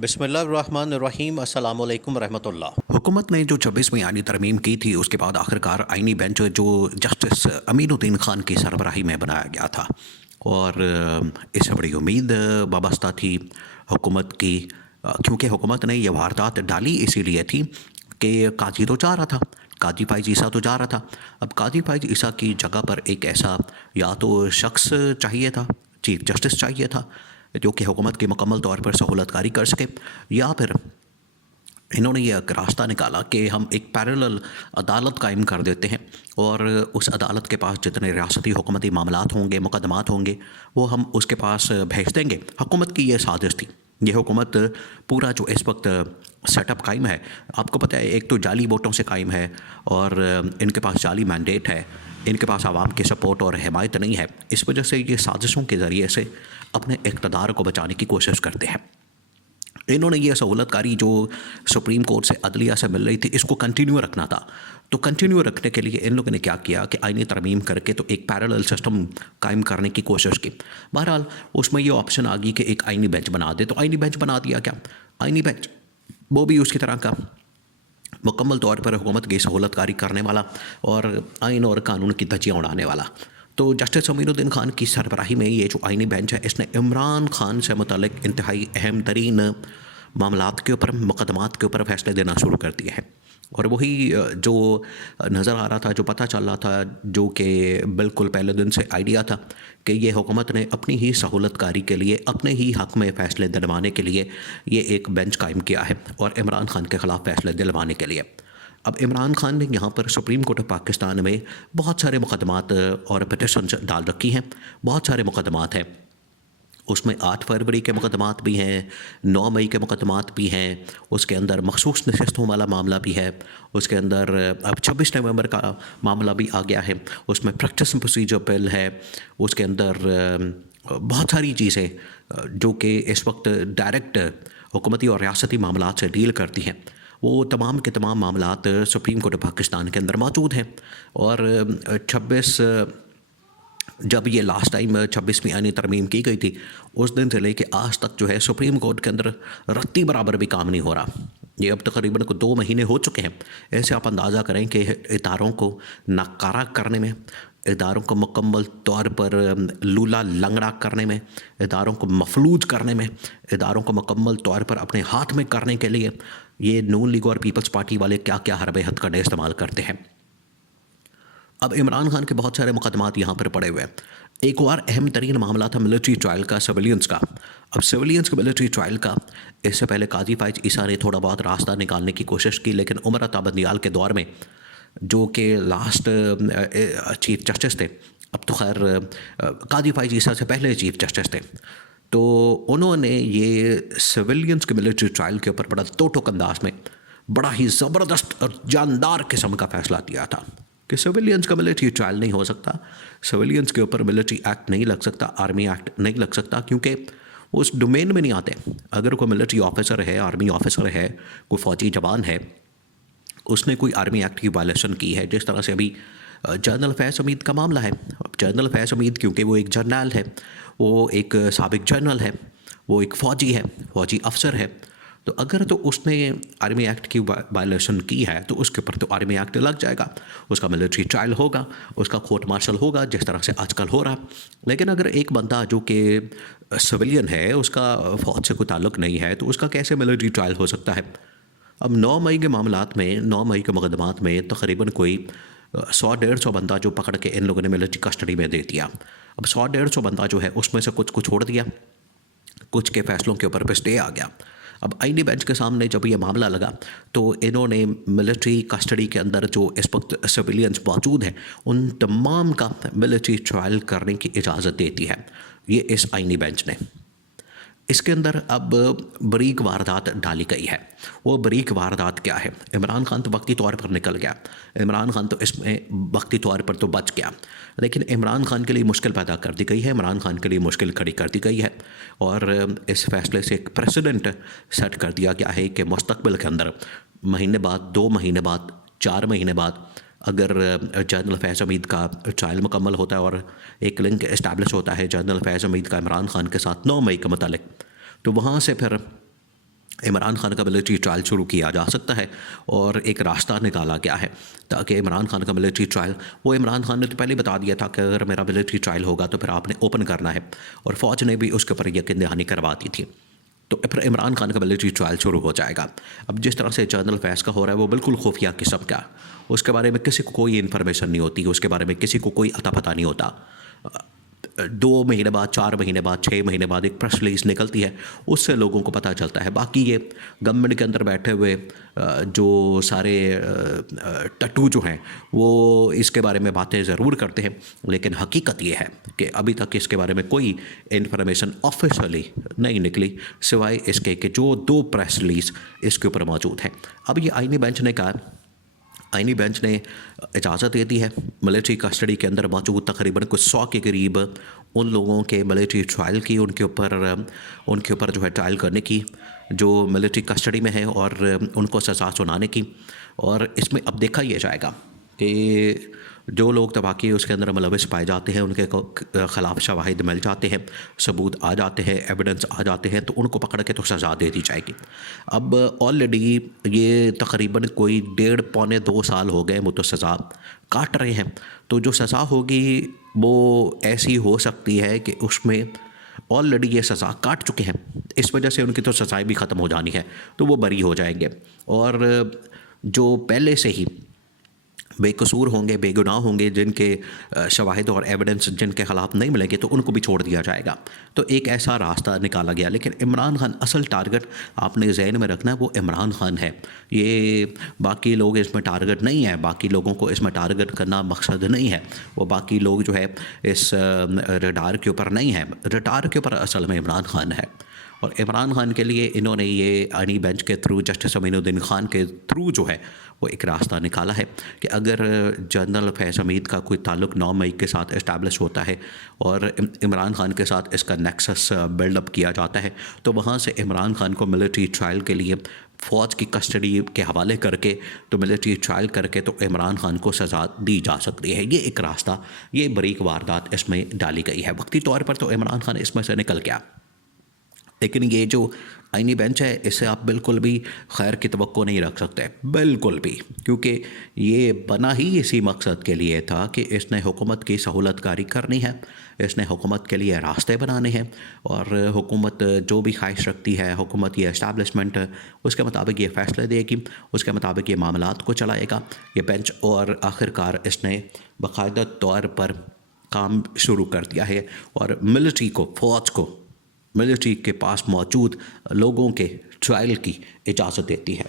बिस्मिल्लाहिर्रहमानिर्रहीम अस्सलाम वालेकुम रहमतुल्लाह। हुकूमत ने जो 26वीं आईनी तरमीम की थी उसके बाद आखिरकार आईनी बेंच जो जस्टिस अमीनुद्दीन खान की सरबराही में बनाया गया था और इससे बड़ी उम्मीद वाबस्ता थी हुकूमत की, क्योंकि हुकूमत ने यह वारदात डाली इसीलिए थी कि काजी तो जा रहा था, काजी फ़ाइज़ ईसा तो जा रहा था। अब काजी फ़ाइज़ ईसा की जगह पर एक ऐसा या तो शख्स चाहिए था, चीफ जस्टिस चाहिए था जो कि हुकूमत की मुकम्मल तौर पर सहूलतकारी कर सके, या फिर इन्होंने ये एक रास्ता निकाला कि हम एक पैरेलल अदालत कायम कर देते हैं और उस अदालत के पास जितने रियासती हुकूमती मामलात होंगे, मुकदमात होंगे, वो हम उसके पास भेज देंगे। हुकूमत की ये साजिश थी। ये हुकूमत पूरा जो इस वक्त सेटअप कायम है, आपको पता है, एक तो जाली वोटों से कायम है और इनके पास जाली मैंडेट है, इनके पास आवाम की सपोर्ट और हिमायत नहीं है। इस वजह से ये साजिशों के ज़रिए से अपने इक़्तिदार को बचाने की कोशिश करते हैं। इन्होंने ये सहूलतकारी जो सुप्रीम कोर्ट से, अदलिया से मिल रही थी, इसको कंटिन्यू रखना था। तो कंटिन्यू रखने के लिए इन लोगों ने क्या किया कि आईनी तरमीम करके तो एक पैरेलल सिस्टम कायम करने की कोशिश की। बहरहाल उसमें ये ऑप्शन आ गई कि एक आईनी बेंच बना दे, तो आईनी बेंच बना दिया। क्या आईनी बेंच? वो भी उसकी तरह का मुकम्मल तौर पर हुकूमत की सहूलतकारी करने वाला और आइन और कानून की धज्जियाँ उड़ाने वाला। तो जस्टिस अमीनुद्दीन खान की सरबराही में ये जो आईनी बेंच है, इसने इमरान खान से मुतल्लिक इंतहाई अहम तरीन मामलात के ऊपर, मुकदमात के ऊपर फ़ैसले देना शुरू कर दिए हैं। और वही जो नज़र आ रहा था, जो पता चल रहा था, जो कि बिल्कुल पहले दिन से आइडिया था कि ये हुकूमत ने अपनी ही सहूलतकारी के लिए, अपने ही हक़ में फ़ैसले दिलवाने के लिए ये एक बेंच कायम किया है और इमरान खान के ख़िलाफ़ फ़ैसले दिलवाने के लिए। अब इमरान खान ने यहाँ पर सुप्रीम कोर्ट ऑफ पाकिस्तान में बहुत सारे मुकदमात और पिटिशन्स डाल रखी हैं। बहुत सारे मुकदमात हैं, उसमें 8 फरवरी के मुकदमात भी हैं, 9 मई के मुकदमात भी हैं, उसके अंदर मखसूस नशिस्तों वाला मामला भी है, उसके अंदर अब 26 नवंबर का मामला भी आ गया है, उसमें प्रैक्टिस प्रोसीजर बिल है, उसके अंदर बहुत सारी चीज़ें जो कि इस वक्त डायरेक्ट हुकूमती और रियासती मामलात से डील करती हैं, वो तमाम के तमाम मामलात सुप्रीम कोर्ट ऑफ पाकिस्तान के अंदर मौजूद हैं। और 26 जब ये लास्ट टाइम 26वीं आईनी तरमीम की गई थी, उस दिन से लेके आज तक जो है सुप्रीम कोर्ट के अंदर रत्ती बराबर भी काम नहीं हो रहा। ये अब तकरीबन 2 महीने हो चुके हैं। ऐसे आप अंदाज़ा करें कि इदारों को नाकारा करने में, इदारों को मुकम्मल तौर पर लूला लंगड़ा करने में, इदारों को मफलूज करने में, इदारों को मुकम्मल तौर पर अपने हाथ में करने के लिए ये नून लीग और पीपल्स पार्टी वाले क्या क्या हरबे हथकंडे इस्तेमाल करते हैं। अब इमरान खान के बहुत सारे मुकदमात यहाँ पर पड़े हुए हैं। एक और अहम तरीन मामला था मिलिट्री ट्रायल का, सिविलियंस का। अब सिविलियंस के मिलिट्री ट्रायल का इससे पहले काजी फ़ाइज़ ईसा ने थोड़ा बहुत रास्ता निकालने की कोशिश की, लेकिन उमर अता बंदियाल के दौर में, जो कि लास्ट चीफ जस्टिस थे, अब तो खैर काजी फ़ाइज़ ईसा से पहले चीफ जस्टिस थे, तो उन्होंने ये सिविलियंस के मिलिट्री ट्रायल के ऊपर बड़ा दो टोक अंदाज में बड़ा ही ज़बरदस्त और जानदार किस्म का फ़ैसला दिया था कि सिविलियंस का मिलिट्री ट्रायल नहीं हो सकता, सिविलियंस के ऊपर मिलिट्री एक्ट नहीं लग सकता, आर्मी एक्ट नहीं लग सकता, क्योंकि उस डोमेन में नहीं आते। अगर कोई मिलिट्री ऑफिसर है, आर्मी ऑफिसर है, कोई फ़ौजी जवान है, उसने कोई आर्मी एक्ट की वायलेशन की है, जिस तरह से अभी जनरल फैज़ हमीद का मामला है। अब जनरल फैज़ हमीद, क्योंकि वो एक जर्नल है, वो एक साबिक जनरल है, वो एक फ़ौजी है, फ़ौजी अफसर है, तो अगर तो उसने आर्मी एक्ट की वायलेशन की है तो उसके ऊपर तो आर्मी एक्ट लग जाएगा, उसका मिलिट्री ट्रायल होगा, उसका कोर्ट मार्शल होगा, जिस तरह से आजकल हो रहा। लेकिन अगर एक बंदा जो कि सिविलियन है, उसका फ़ौज से कोई ताल्लुक़ नहीं है, तो उसका कैसे मिलिट्री ट्रायल हो सकता है? अब 9 मई के मामलात में, 9 मई के मुकदमात में तकरीबन कोई 100-150 बंदा जो पकड़ के इन लोगों ने मिलिट्री कस्टडी में दे दिया। अब 100-150 बंदा जो है उसमें से कुछ को छोड़ दिया, कुछ के फ़ैसलों के ऊपर पे स्टे आ गया। अब आईनी बेंच के सामने जब ये मामला लगा तो इन्होंने मिलिट्री कस्टडी के अंदर जो इस वक्त सिविलियंस मौजूद हैं, उन तमाम का मिलिट्री ट्रायल करने की इजाज़त देती है ये इस आईनी बेंच ने। इसके अंदर अब बरीक वारदात डाली गई है। वो बरीक वारदात क्या है? इमरान खान तो वक्ती तौर पर निकल गया, इमरान खान तो इसमें वक्ती तौर पर तो बच गया, लेकिन इमरान खान के लिए मुश्किल पैदा कर दी गई है, इमरान खान के लिए मुश्किल खड़ी कर दी गई है और इस फैसले से एक प्रेसिडेंट सेट कर दिया गया है कि मुस्तकबिल के अंदर महीने बाद, 2 महीने बाद, 4 महीने बाद अगर जनरल फैज़ हमीद का ट्रायल मुकम्मल होता है और एक लिंक इस्टेब्लिश होता है जनरल फैज़ हमीद का इमरान खान के साथ 9 मई के मुतालिक, तो वहाँ से फिर इमरान खान का मिलिट्री ट्रायल शुरू किया जा सकता है और एक रास्ता निकाला गया है ताकि इमरान खान का मिलिट्री ट्रायल, वो इमरान खान ने तो पहले ही बता दिया था कि अगर मेरा मिलिट्री ट्रायल होगा तो फिर आपने ओपन करना है, और फ़ौज ने भी उसके ऊपर यकीन दहानी करवा दी थी। तो फिर इमरान खान का मिलिट्री ट्रायल शुरू हो जाएगा। अब जिस तरह से जनरल फैज़ का हो रहा है वो बिल्कुल खुफिया किस्म का, उसके बारे में किसी को कोई इन्फॉर्मेशन नहीं होती, उसके बारे में किसी को कोई अता पता नहीं होता। 2 महीने बाद, 4 महीने बाद, 6 महीने बाद एक प्रेस रिलीज़ निकलती है, उससे लोगों को पता चलता है। बाकी ये गवर्नमेंट के अंदर बैठे हुए जो सारे टट्टू जो हैं वो इसके बारे में बातें ज़रूर करते हैं, लेकिन हकीकत ये है कि अभी तक इसके बारे में कोई इन्फॉर्मेशन ऑफिशियली नहीं निकली, सिवाय इसके कि जो 2 प्रेस रिलीज़ इसके ऊपर मौजूद हैं। अब ये आईनी बेंच ने कहा, आईनी बेंच ने इजाज़त दे दी है मिलिट्री कस्टडी के अंदर मौजूद तकरीबन कुछ 100 के करीब उन लोगों के मिलिट्री ट्रायल की, उनके ऊपर जो है ट्रायल करने की जो मिलिट्री कस्टडी में है, और उनको सज़ा सुनाने की। और इसमें अब देखा यह जाएगा कि जो लोग तबाकी उसके अंदर मुलविस पाए जाते हैं, उनके ख़िलाफ़ शवाहिद मिल जाते हैं, सबूत आ जाते हैं, एविडेंस आ जाते हैं, तो उनको पकड़ के तो सज़ा दे दी जाएगी। अब ऑलरेडी ये तकरीबन कोई 1.5 पौने 2 साल हो गए वो तो सज़ा काट रहे हैं, तो जो सज़ा होगी वो ऐसी हो सकती है कि उसमें ऑलरेडी ये सज़ा काट चुके हैं, इस वजह से उनकी तो सज़ाएँ भी ख़त्म हो जानी है, तो वो बरी हो जाएंगे। और जो पहले से ही बेकसूर होंगे, बेगुनाह होंगे, जिनके शवाहिद और एविडेंस जिनके ख़िलाफ़ नहीं मिलेंगे, तो उनको भी छोड़ दिया जाएगा। तो एक ऐसा रास्ता निकाला गया। लेकिन इमरान खान, असल टारगेट आपने जहन में रखना है वो इमरान खान है, ये बाकी लोग इसमें टारगेट नहीं है, बाकी लोगों को इसमें टारगेट करना मकसद नहीं है, वो बाकी लोग जो है इस रडार के ऊपर नहीं है, रडार के ऊपर असल में इमरान खान है। और इमरान खान के लिए इन्होंने ये आईनी बेंच के थ्रू, जस्टिस अमीनुद्दीन खान के थ्रू जो है वो एक रास्ता निकाला है कि अगर जनरल फैज़ हमीद का कोई ताल्लुक़ 9 मई के साथ इस्टेब्लिश होता है और इमरान खान के साथ इसका नेक्सस बिल्डअप किया जाता है, तो वहाँ से इमरान खान को मिलिट्री ट्रायल के लिए फ़ौज की कस्टडी के हवाले करके, तो मिलिट्री ट्रायल करके तो इमरान खान को सज़ा दी जा सकती है। ये एक रास्ता, ये बारीक वारदात इसमें डाली गई है। वक्ती तौर पर तो इमरान खान इसमें से निकल गया, लेकिन ये जो आईनी बेंच है इससे आप बिल्कुल भी खैर की तवक्को नहीं रख सकते, बिल्कुल भी, क्योंकि ये बना ही इसी मकसद के लिए था कि इसने हुकूमत की सहूलतकारी करनी है, इसने हुकूमत के लिए रास्ते बनाने हैं, और हुकूमत जो भी ख्वाहिश रखती है, हुकूमत ये इस्टेब्लिशमेंट उसके मुताबिक ये फ़ैसले देगी, उसके मुताबिक ये मामलात को चलाएगा ये बेंच। और आखिरकार इसने बाकायदा तौर पर काम शुरू कर दिया है और मिलिट्री को, फ़ौज को, मिलिट्री के पास मौजूद लोगों के ट्रायल की इजाज़त देती है।